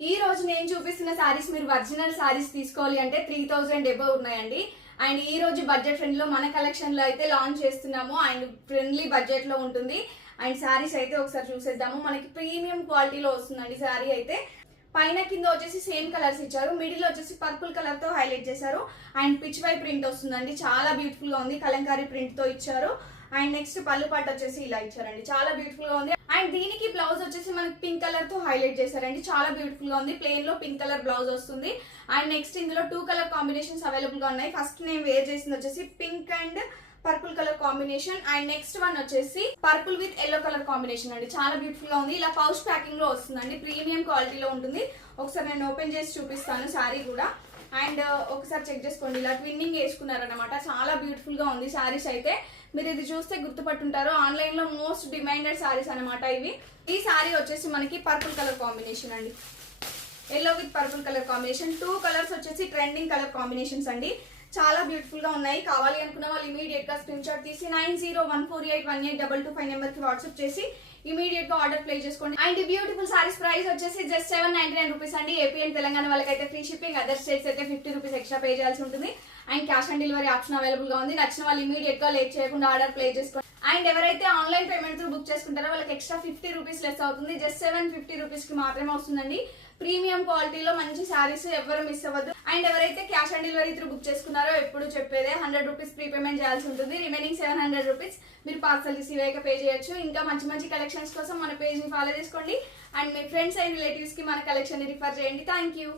ఈ రోజు నేను చూపిస్తున్న సారీస్ మీరు ఒరిజినల్ సారీస్ తీసుకోవాలి అంటే 3000 ఎబో ఉన్నాయండి. అండ్ ఈ రోజు బడ్జెట్ ఫ్రెండ్ లో మన కలెక్షన్ లో అయితే లాంచ్ చేస్తున్నాము. అండ్ ఫ్రెండ్లీ బడ్జెట్ లో ఉంటుంది. అండ్ సారీస్ అయితే ఒకసారి చూసేద్దాము. మనకి ప్రీమియం క్వాలిటీలో వస్తుందండి సారీ అయితే. పైన కింద వచ్చేసి సేమ్ కలర్స్ ఇచ్చారు. మిడిల్ వచ్చేసి పర్పుల్ కలర్ తో హైలైట్ చేశారు. అండ్ పిచ్ వై ప్రింట్ వస్తుందండి, చాలా బ్యూటిఫుల్ గా ఉంది. కలంకారీ ప్రింట్ తో ఇచ్చారు. అండ్ నెక్స్ట్ పళ్ళు పాటు వచ్చేసి ఇలా ఇచ్చారండి, చాలా బ్యూటిఫుల్ గా ఉంది. అండ్ దీనికి బ్లౌజ్ వచ్చేసి మనకి పింక్ కలర్ తో హైలైట్ చేశారండి, చాలా బ్యూటిఫుల్ గా ఉంది. ప్లెయిన్ లో పింక్ కలర్ బ్లౌజ్ వస్తుంది. అండ్ నెక్స్ట్ ఇందులో 2 కలర్ కాంబినేషన్స్ అవైలబుల్ గా ఉన్నాయి. ఫస్ట్ నేను వేర్ చేసింది వచ్చేసి pink and purple colour combination. And next one వచ్చేసి purple with yellow colour combination అండి, చాలా బ్యూటిఫుల్ గా ఉంది. ఇలా పౌచ్ ప్యాకింగ్ లో వస్తుందండి, ప్రీమియం క్వాలిటీలో ఉంటుంది. ఒకసారి నేను ఓపెన్ చేసి చూపిస్తాను సారీ కూడా. అండ్ ఒకసారి చెక్ చేసుకోండి, ఇలా ట్విన్నింగ్ వేసుకున్నారనమాట, చాలా బ్యూటిఫుల్ గా ఉంది సారీస్ అయితే. మీరు ఇది చూస్తే గుర్తుపట్టుంటారు, ఆన్లైన్ లో మోస్ట్ డిమాండెడ్ సారీస్ అనమాట ఇవి. ఈ సారీ వచ్చేసి మనకి పర్పుల్ కలర్ కాంబినేషన్ అండి, yellow with purple colour combination. 2 colours వచ్చేసి ట్రెండింగ్ కలర్ కాంబినేషన్స్ అండి, చాలా బ్యూటిఫుల్ గా ఉన్నాయి. కావాలి అనుకున్న వాళ్ళు ఇమీడియట్ గా స్క్రీన్ షాట్ తీసి 9014818225 నెంబర్ కి వాట్సాప్ చేసి ఇమీడియట్ గా ఆర్డర్ ప్లేస్ చేసుకోండి. అండ్ బ్యూటిఫుల్ సారీస్ ప్రైస్ వచ్చేసి జస్ట్ 799 రూపీస్ అండి. ఏపీ అండ్ తెలంగాణ వాళ్ళకైతే ఫ్రీ షిప్పింగ్, అదర్ స్టేట్స్ అయితే 50 రూపీస్ ఎక్స్ట్రా పే చేయాల్సి ఉంటుంది. And cash on delivery option available గా ఉంది. నచ్చిన వాళ్ళు ఇమీడియట్ గా లేట్ చేయకుండా ఆర్డర్ ప్లేస్ చేసుకోండి. అండ్ ఎవరైతే ఆన్లైన్ పేమెంట్ త్రూ బుక్ చేసుకుంటారో వాళ్ళకి ఎక్స్ట్రా 50 రూపీస్ లెస్ అవుతుంది. జస్ట్ 750 రూపీస్ కి మాత్రమే వస్తుందండి. ప్రీమియం క్వాలిటీలో మంచి సారీస్, ఎవరు మిస్ అవ్వద్దు. అండ్ ఎవరైతే cash on delivery through book చేసుకున్నారో ఎప్పుడు చెప్పేదే 100 రూపీస్ ప్రీ పేమెంట్ చేయాల్సి ఉంటుంది. రిమైనింగ్ 700 రూపీస్ మీరు పార్సల్ రిసీవ్ అయ్యాక పే చేయొచ్చు. ఇంకా మంచి మంచి కలెక్షన్స్ కోసం మన పేజ్ ని ఫాలో చేసుకోండి. And me friends and relatives కి మన కలెక్షన్ ని రిఫర్ చేయండి. Thank you.